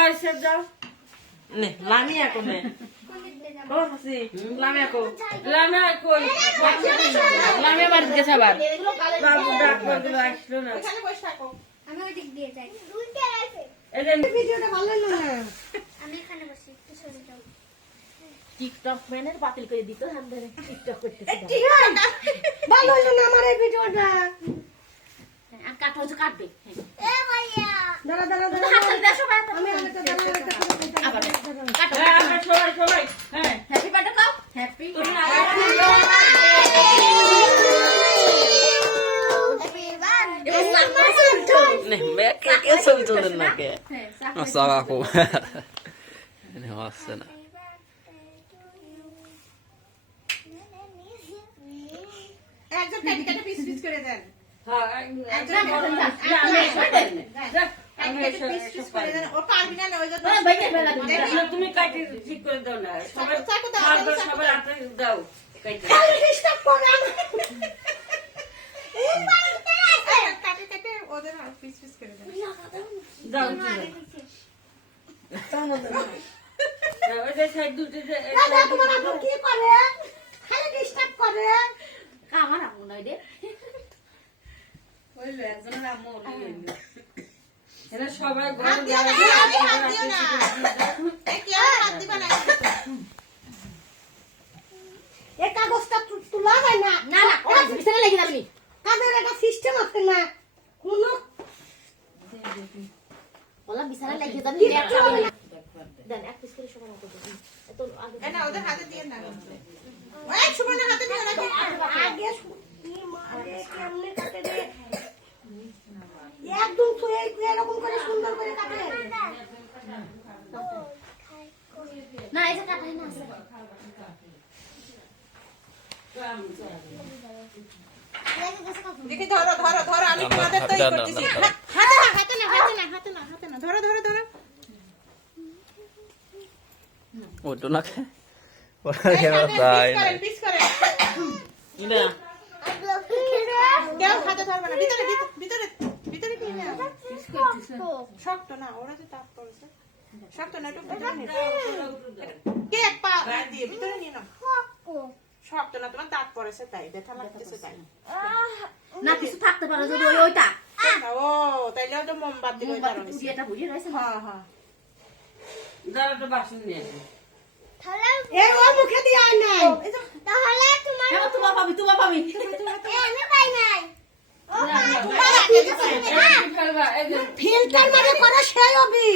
যাও এসে যাও নে লামিয়া কোনে ও হাসি লামিয়া কো লামিয়া কই লামিয়া বাড়ি গেছে আবার বাবু ডাক করে দিল আসলো না এখানে বসে থাকো আমি ওই দিক দিয়ে যাই এই যে ভিডিওটা ভালো লাগলো না আমি এখানে বসি একটু সরে যাও টিকটক ম্যানের বাতিল করে দিত হামদারে টিকটক করতে ঠিক আছে ভালো লাগলো না আমার এই ভিডিওটা আর কাট হচ্ছে কাটবে এ ভাইয়া দাঁড়া দাঁড়া দাঁড়া হাত দিয়ে সবাই আমি তো দাঁড়া আবার কাটো হ্যাঁ আমরা সবাই সবাই হ্যাঁ হ্যাপি বার্থডে কাও হ্যাপি নে মে কে ছবি তুলেন না কে Masuk aku. Ini wasana. একজন কেটে কেটে পিস পিস করে দেন হ্যাঁ একজন আমি কেটে পিস পিস করে দেন ও পারবি না ওই জন্য তুমি কাটি ঠিক করে দাও না সবাই চাকু দাও, সবার চাকু সবার হাতে দাও কাটি ডিস্টার্ব করে কাটে কেটে ওদের পিস পিস করে দেন দাও ওই যে সাইড দুটো যে দাদা তোমার আপু কি করে খালি ডিস্টার্ব করে কামার আমু নয় রে ওই একজনের আম্মু এরা সবাই ঘরে হাত দিও না হাত দিও না কি আর হাত দিবা না এই কাগজটা তুলা যায় না না না ওরা বিছানা লাগি যাবি কাদের একটা সিস্টেম আছে না কোন ওলা বিছানা লাগি যাবি কিচ্ছু হবে না। দেন এক পিস করে সবার হাতে দেন এত আগে না ওদের হাতে দিয়ে না ওই সুমনের হাতে দিও না আগে কি মারে কেমনে কাটে রে একদম তুই এরকম করে সুন্দর করে কাটে না এই যে কাটাই না আছে দেখি ধরো ধরো ধরো আমি তোমাদের তৈরি করতেছি হাতে না হাতে না হাতে না হাতে না হাতে না ধরো ধরো ধরো Udah nak. Orang yang lain. Piece করে ইনা কেউ হাতে ধরবে না ভিতরে ভিতরে ভিতরে কি না শক্ত না ওরা তো তাপ করেছে শক্ত না একটু ভিতরে নিয়ে কে এক পা দিয়ে ভিতরে নিয়ে নাও শক্ত না তোমার দাঁত পড়েছে তাই ব্যথা লাগতেছে তাই না কিছু থাকতে পারে যদি ওইটা ও তাইলে তো মোমবাতি ওই কারণে এটা বুঝিয়ে রয়েছে হ্যাঁ হ্যাঁ যারা তো বাসন নিয়ে আসে তাহলে এই ও মুখে দিয়ে আয় নাই তাহলে তোমার হ্যাঁ তোমা পাবি আমি পাই নাই ফিল্টার ফিল্টার মানে করে সেই হবি